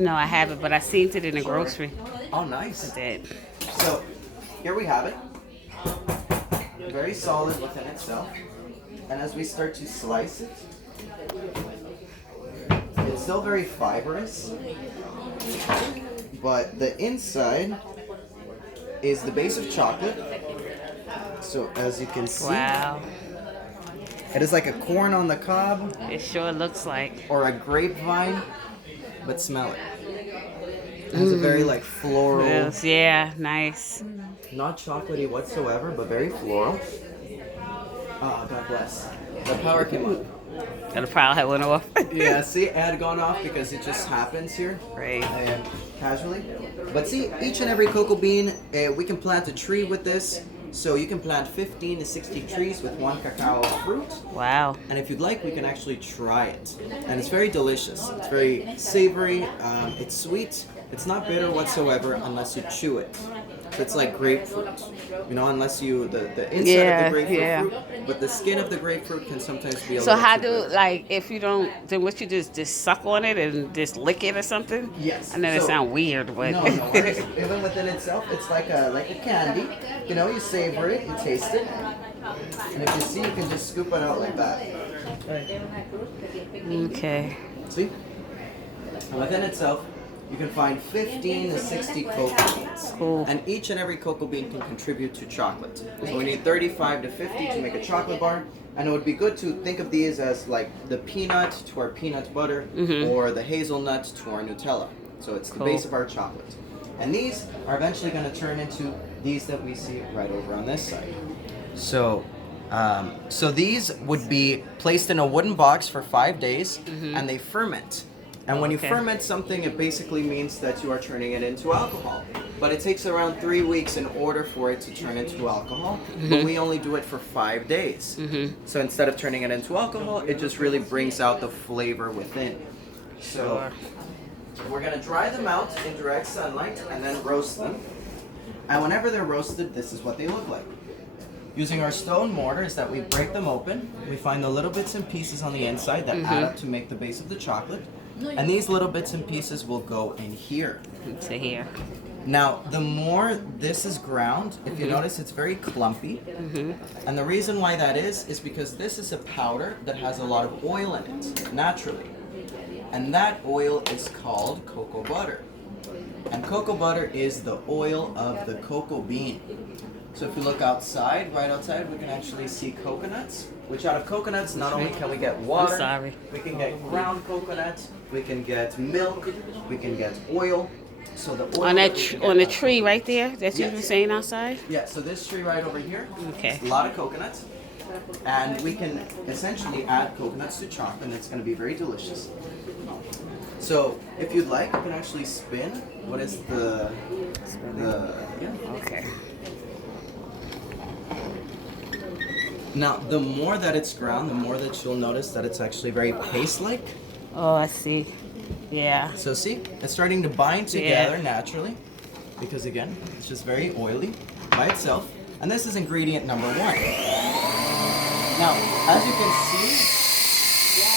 No, I haven't, but I seen it in the grocery. Oh, nice. I did. So here we have it. Very solid within itself. And as we start to slice it, it's still very fibrous, but the inside is the base of chocolate. So as you can see, Wow. it is like a corn on the cob It sure looks like. or a grapevine, but smell it. It has a very like floral, Yes, yeah, nice. not chocolatey whatsoever, but very floral. Oh, God bless. The power came on. And the pile had went off. Yeah, see, it had gone off because it just happens here. Great. Casually. But see, each and every cocoa bean, we can plant a tree with this. So you can plant 15 to 60 trees with one cacao fruit. Wow. And if you'd like, we can actually try it. And it's very delicious. It's very savory. It's sweet. It's not bitter whatsoever unless you chew it. So it's like grapefruit. You know, unless you, the inside of the grapefruit fruit, but the skin of the grapefruit can sometimes be a So little how too do, bitter. like, if you don't, then what you just suck on it and just lick it or something? Yes. I know that So- sounds weird, but. No, even within itself, it's like a candy. You know, you savor it, you taste it, and if you see, you can just scoop it out like that. Okay. See? And within itself, you can find 15 to 60 cocoa beans. Cool. And each and every cocoa bean can contribute to chocolate. So we need 35 to 50 to make a chocolate bar. And it would be good to think of these as like the peanut to our peanut butter or the hazelnut to our Nutella. So it's the Cool. base of our chocolate. And these are eventually going to turn into these that we see right over on this side. So these would be placed in a wooden box for 5 days and they ferment. And when you Okay. ferment something, it basically means that you are turning it into alcohol. But it takes around 3 weeks in order for it to turn into alcohol. But we only do it for 5 days. So instead of turning it into alcohol, it just really brings out the flavor within. So we're going to dry them out in direct sunlight and then roast them. And whenever they're roasted, this is what they look like. Using our stone mortars that we break them open, we find the little bits and pieces on the inside that add up to make the base of the chocolate. And these little bits and pieces will go in here. To here. Now, the more this is ground, if you notice, it's very clumpy. And the reason why that is because this is a powder that has a lot of oil in it, naturally. And that oil is called cocoa butter. And cocoa butter is the oil of the cocoa bean. So if you look outside, right outside, we can actually see coconuts. Which out of coconuts, not only can we get water, sorry. we can get ground coconut, we can get milk, we can get oil. So the oil On that that we can on the get- tree right there that you Yes. were saying outside? Yeah, so this tree right over here, Okay. it's a lot of coconuts. And we can essentially add coconuts to chocolate and it's going to be very delicious. So if you'd like, you can actually spin. What is the yeah. Okay. Now, the more that it's ground, the more that you'll notice that it's actually very paste-like. Oh, I see. Yeah. So see, it's starting to bind together Yeah. naturally because again, it's just very oily by itself. And this is ingredient number 1. Now, as you can see,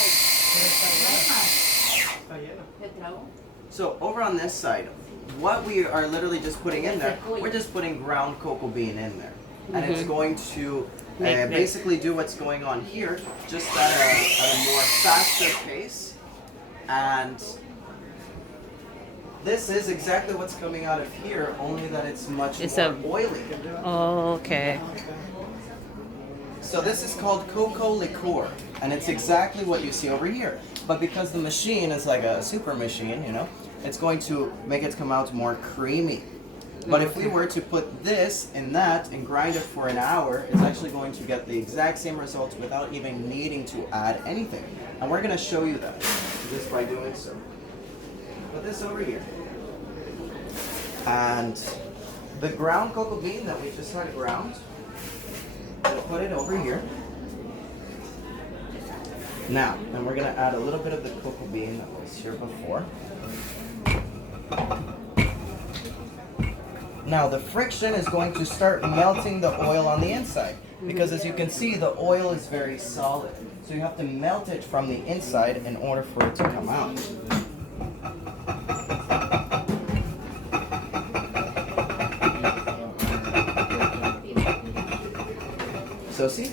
so over on this side, what we are literally just putting in there, we're just putting ground cocoa bean in there. And it's going to basically do what's going on here, just at a more faster pace. And this is exactly what's coming out of here, only that it's much more oily. Oh, okay. So this is called cocoa liqueur, and it's exactly what you see over here. But because the machine is like a super machine, you know, it's going to make it come out more creamy. But if we were to put this in that and grind it for an hour, it's actually going to get the exact same results without even needing to add anything. And we're going to show you that just by doing so. Put this over here. And the ground cocoa bean that we just had ground, we'll put it over here. Now, then we're going to add a little bit of the cocoa bean that was here before. Now the friction is going to start melting the oil on the inside because as you can see the oil is very solid. So you have to melt it from the inside in order for it to come out. So see,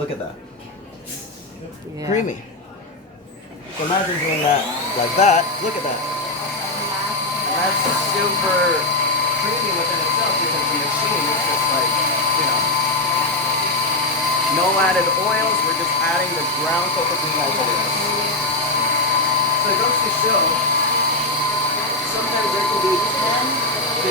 look at that, Yeah. creamy. So imagine doing that like that. Look at that. That's super creamy within itself because the machine is just like, you know, no added oils. We're just adding the ground cocoa bean as it is. So it goes to show sometimes there could be 10